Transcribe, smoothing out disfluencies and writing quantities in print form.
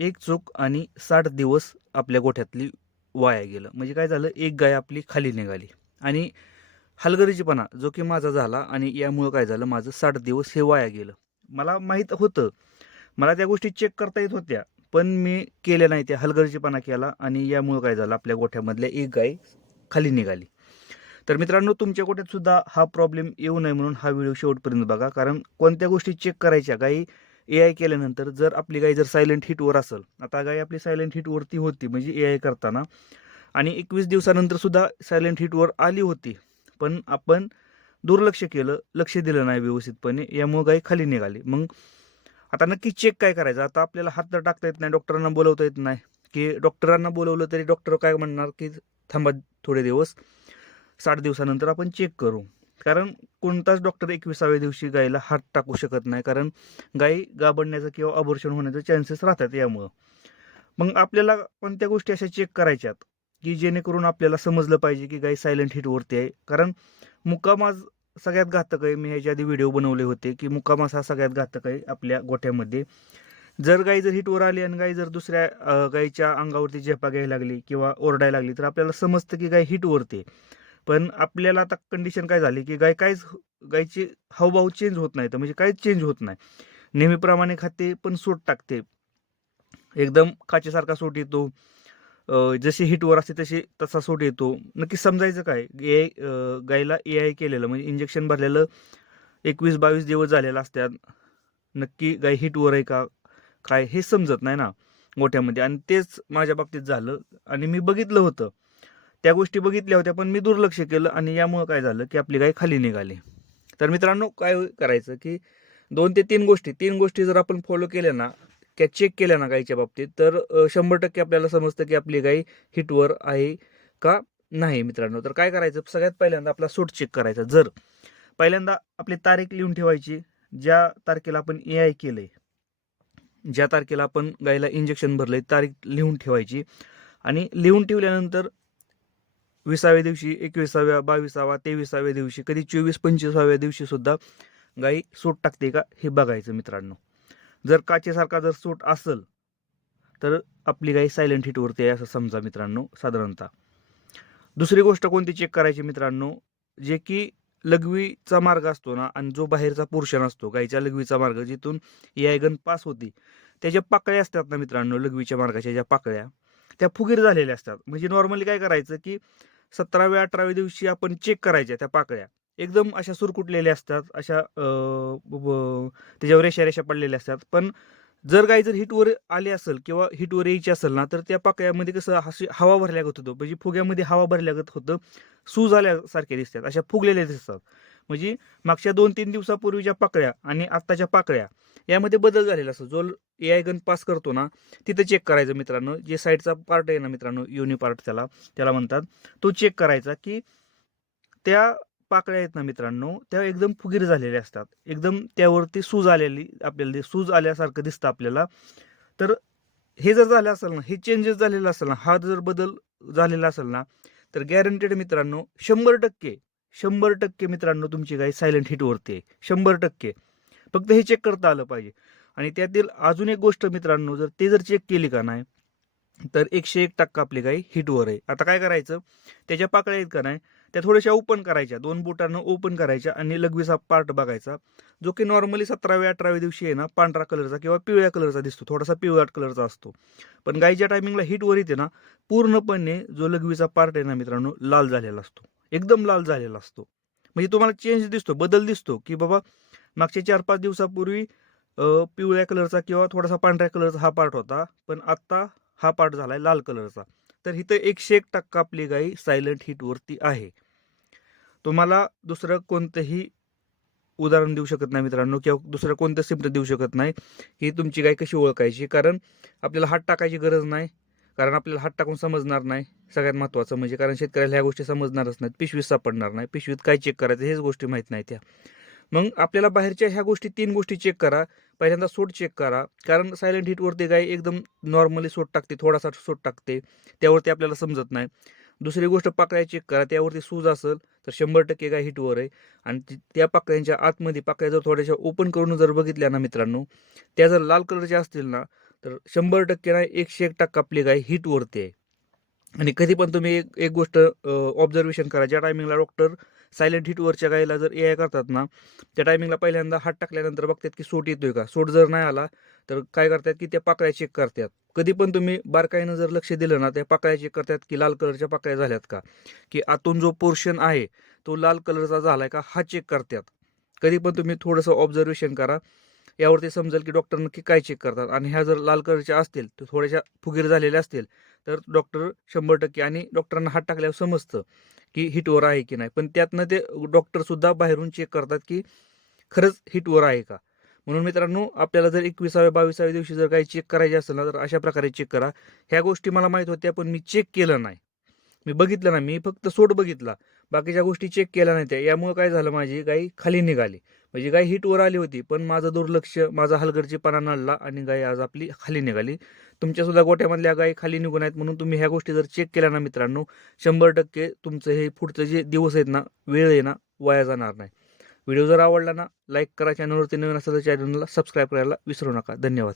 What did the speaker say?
एक चूक आणि 60 दिवस आपल्या गोठ्यातली वाया गेलं. म्हणजे काय झालं, एक गाय आपली खाली निघाली आणि हलगर्जीपणा जो की माझा झाला आणि यामुळं काय झालं, माझं 60 दिवस हे वाया गेलं. मला माहीत होतं, मला त्या गोष्टी चेक करता येत होत्या, पण मी केल्या नाही. त्या हलगर्जीपणा केला आणि यामुळं काय झालं, आपल्या गोठ्यामधल्या एक गाय खाली निघाली. तर मित्रांनो, तुमच्या गोठ्यात सुद्धा हा प्रॉब्लेम येऊ नये म्हणून हा व्हिडिओ शेवटपर्यंत बघा. कारण कोणत्या गोष्टी चेक करायच्या, गाई AI केल्यानंतर जर आपली गाय जर सायलेंट हिटवर असेल, आता गाय आपली सायलेंट हिटवरती होती म्हणजे AI करताना, आणि 21 दिवसानंतर सुद्धा सायलेंट हिटवर आली होती, पण आपण दुर्लक्ष केलं, लक्ष दिलं नाही व्यवस्थितपणे, यामुळे गाय खाली निघाली. मग आता नक्की चेक काय करायचं? आता आपल्याला हात तर टाकता येत नाही, डॉक्टरांना बोलवता येत नाही, की डॉक्टरांना बोलवलं तरी डॉक्टर काय म्हणणार, की थांबा थोडे दिवस, 60 दिवसानंतर आपण चेक करू. कारण कोणताच डॉक्टर 21व्या दिवशी गायीला हात टाकू शकत नाही, कारण गायी गाभण्याचं किंवा अबॉर्शन होण्याचे चान्सेस राहतात यामुळं. मग आपल्याला कोणत्या गोष्टी अशा चेक करायच्यात, की जेणेकरून आपल्याला समजलं पाहिजे की गाय सायलेंट हिटवरती आहे. कारण मुक्कामाज सगळ्यात घातक आहे. मी ह्याच्या आधी व्हिडिओ बनवले होते, की मुक्कामास हा सगळ्यात घातक आहे आपल्या गोठ्यामध्ये. जर गाय जर हिटवर आली आणि गाय जर दुसऱ्या गायीच्या अंगावरती झेपा घ्यायला लागली किंवा ओरडायला लागली, तर आपल्याला समजतं की गाय हिटवरती आहे. पण आपल्याला आता कंडिशन काय झाली, की गायची हावभाव चेंज होत नाही, तर म्हणजे काहीच चेंज होत नाही. नेहमीप्रमाणे खाते पण सूट टाकते, एकदम काचेसारखा सूट येतो. जशी हिटवर असते तसा सूट येतो. नक्की समजायचं काय, गायीला AI केलेलं म्हणजे इंजेक्शन भरलेलं 21-22 दिवस झालेलं असतात. नक्की गाय हिटवर आहे का काय हे समजत नाही ना गोठ्यामध्ये, आणि तेच माझ्या बाबतीत झालं. आणि मी बघितलं होतं, त्या गोष्टी बघितल्या होत्या, पण मी दुर्लक्ष केलं आणि यामुळं काय झालं, की आपली गाय खाली निघाली. तर मित्रांनो, काय करायचं, की 2 ते 3 गोष्टी जर आपण फॉलो केल्या ना, चेक केल्या ना गायीच्या बाबतीत, तर 100% आपल्याला समजतं की आपली गाय हिटवर आहे का नाही मित्रांनो. तर काय करायचं, सगळ्यात पहिल्यांदा आपला सूट चेक करायचा. जर पहिल्यांदा आपली तारीख लिहून ठेवायची, ज्या तारखेला आपण AI केलंय, ज्या तारखेला आपण गायीला इंजेक्शन भरलंय, तारीख लिहून ठेवायची. आणि लिहून ठेवल्यानंतर 20व्या दिवशी, 21व्या, 22व्या, 23व्या दिवशी, कधी 24-25व्या दिवशी सुद्धा गाई सूट टाकते का हे बघायचं मित्रांनो. जर काचेसारखा जर सूट असेल, तर आपली गाई सायलेंट हिटवरती आहे असं समजा मित्रांनो साधारणतः. दुसरी गोष्ट कोणती चेक करायची मित्रांनो, जे की लघवीचा मार्ग असतो ना, आणि जो बाहेरचा पोर्शन असतो गायीच्या लघवीचा मार्ग, जिथून AI गन पास होती, त्याच्या पाकळ्या असतात ना मित्रांनो, लघवीच्या मार्गाच्या ज्या पाकळ्या, त्या फुगीर झालेल्या असतात. म्हणजे नॉर्मली काय करायचं, की 17व्या-18व्या दिवशी आपण चेक करायच्या त्या पाकळ्या. एकदम अशा सुरकुटलेल्या असतात, अशा त्याच्यावर रेषा-रेषा पडलेल्या असतात. पण जर गाय जर हिटवर आली असेल किंवा हिटवर यायची असेल ना, तर त्या पाकळ्यामध्ये कसं अशी हवा भरल्यागत होतं. म्हणजे फुग्यामध्ये हवा भरल्यागत होतं. सूज आल्यासारख्या दिसतात. अशा फुगलेल्या दिसतात. म्हणजे मागच्या 2-3 दिवसापूर्वीच्या पाकळ्या आणि आत्ताच्या पाकळ्या यामध्ये बदल झालेला असतो. जो AI गन पास करतो ना, तिथं चेक करायचं मित्रांनो. जे साईडचा पार्ट आहे ना मित्रांनो, युनी पार्ट त्याला त्याला म्हणतात. तो चेक करायचा, की त्या पाकळ्या आहेत ना मित्रांनो, त्या एकदम फुगीर झालेल्या असतात. एकदम त्यावरती सूज आलेली आपल्याला सूज आल्यासारखं दिसतं आपल्याला. तर हे जर झालं असेल ना, हे चेंजेस झालेलं असेल ना, हा जर बदल झालेला असेल ना, तर गॅरंटेड मित्रांनो 100%, 100% मित्रांनो तुमची गाय सायलेंट हिटवरती आहे. 100%. फक्त हे चेक करता आलं पाहिजे. आणि त्यातील अजून एक गोष्ट मित्रांनो, जर ते जर चेक केली का नाही, तर 101% आपली गाय हिटवर आहे. आता काय करायचं, त्याच्या पाकळ्या आहेत का नाही, त्या थोड्याशा ओपन करायच्या, 2 बोटांना ओपन करायच्या आणि लघवीचा पार्ट बघायचा, जो की नॉर्मली 17व्या-18व्या दिवशी आहे ना, पांढरा कलरचा किंवा पिवळ्या कलरचा दिसतो, थोडासा पिवळाट कलरचा असतो. पण गायीच्या टायमिंगला हिटवर येते ना, पूर्णपणे जो लघवीचा पार्ट आहे ना मित्रांनो, लाल झालेला असतो. एकदम लाल झालेला असतो. म्हणजे तुम्हाला चेंज दिसतो, बदल दिसतो, की बाबा मागच्या 4-5 दिवसापूर्वी पिवळ्या कलरचा किंवा थोडासा पांढऱ्या कलरचा हा पार्ट होता, पण आत्ता हा पार्ट झालाय लाल कलरचा. तर इथं 101% आपली गाई सायलेंट हिटवरती आहे. तुम्हाला दुसरं कोणतंही उदाहरण देऊ शकत नाही मित्रांनो, किंवा दुसरं कोणतं सिम्पटम देऊ शकत नाही, की तुमची गाय कशी ओळखायची. कारण आपल्याला हात टाकायची गरज नाही. कारण आपल्याला हात टाकून समजणार नाही. सगळ्यात महत्त्वाचं म्हणजे, कारण शेतकऱ्याला ह्या गोष्टी समजणारच नाहीत. पिशवीत सापडणार नाही. पिशवीत काय चेक करायचं हेच गोष्टी माहीत नाही त्या. मग आपल्याला बाहेरच्या ह्या गोष्टी 3 गोष्टी चेक करा. पहिल्यांदा सूट चेक करा. कारण सायलेंट हिटवरती गाय एकदम नॉर्मली सूट टाकते, थोडासा सूट टाकते. त्यावरती आपल्याला समजत नाही. दुसरी गोष्ट, पाकळ्या चेक करा. त्यावरती सूज असेल तर 100% गाय हिटवर आहे. आणि त्या पाकळ्यांच्या आतमध्ये पाकळ्या जर थोड्याशा ओपन करून जर बघितल्या ना मित्रांनो, त्या जर लाल कलरच्या असतील ना, तर 100% नाही 101% आपली गाय हिटवरती आहे. आणि कधी पण तुम्ही एक गोष्ट ऑब्झर्वेशन करा, ज्या टायमिंगला डॉक्टर सायलेंट हिटवरच्या गायीला जर ए आय करतात ना, त्या टायमिंगला पहिल्यांदा हात टाकल्यानंतर बघतात की सोट येतोय का. सोट जर नाही आला तर काय करतात की त्या पाकळ्या चेक करतात. कधी पण तुम्ही बारकाईनं जर लक्ष दिलं ना, त्या पाकळ्या चेक करतात की लाल कलरच्या पाकळ्या झाल्यात का, की आतून जो पोर्शन आहे तो लाल कलरचा झालाय का, हा चेक करतात. कधी पण तुम्ही थोडंसं ऑब्झर्वेशन करा, यावरती समजेल की डॉक्टर नक्की काय चेक करतात. आणि ह्या जर लाल कलरच्या असतील तर थोड्याशा फुगीर झालेल्या असतील तर डॉक्टर 100% आणि डॉक्टरांना हात टाकल्यावर समजतं की हिटवर आहे की नाही. पण त्यातनं ते डॉक्टरसुद्धा बाहेरून चेक करतात की खरंच हिटवर आहे का. म्हणून मित्रांनो, आपल्याला जर 21व्या-22व्या दिवशी जर काही चेक करायचे असेल ना, तर अशा प्रकारे चेक करा. ह्या गोष्टी मला माहीत होत्या, पण मी चेक केलं नाही. मी बघितलं नाही. मी फक्त सोट बघितला. बाकीच्या गोष्टी चेक केल्या नाहीत्या. यामुळे काय झालं, माझी गाय खाली निघाली. म्हणजे गाय हिटवर आली होती, पण माझं दुर्लक्ष, माझा हलगर्जीपणा नडला आणि गाय आज आपली खाली निघाली. तुमच्यासुद्धा गोठ्यामधल्या गायी खाली निघून आहेत, म्हणून तुम्ही ह्या गोष्टी जर चेक केल्या ना मित्रांनो, 100% तुमचं हे पुढचं जे दिवस आहेत ना, वेळ आहे ना, वाया जाणार नाही. व्हिडिओ जर आवडला ना, लाईक करा. चॅनलवरती नवीन असेल तर चॅनलला सबस्क्राईब करायला विसरू नका. धन्यवाद.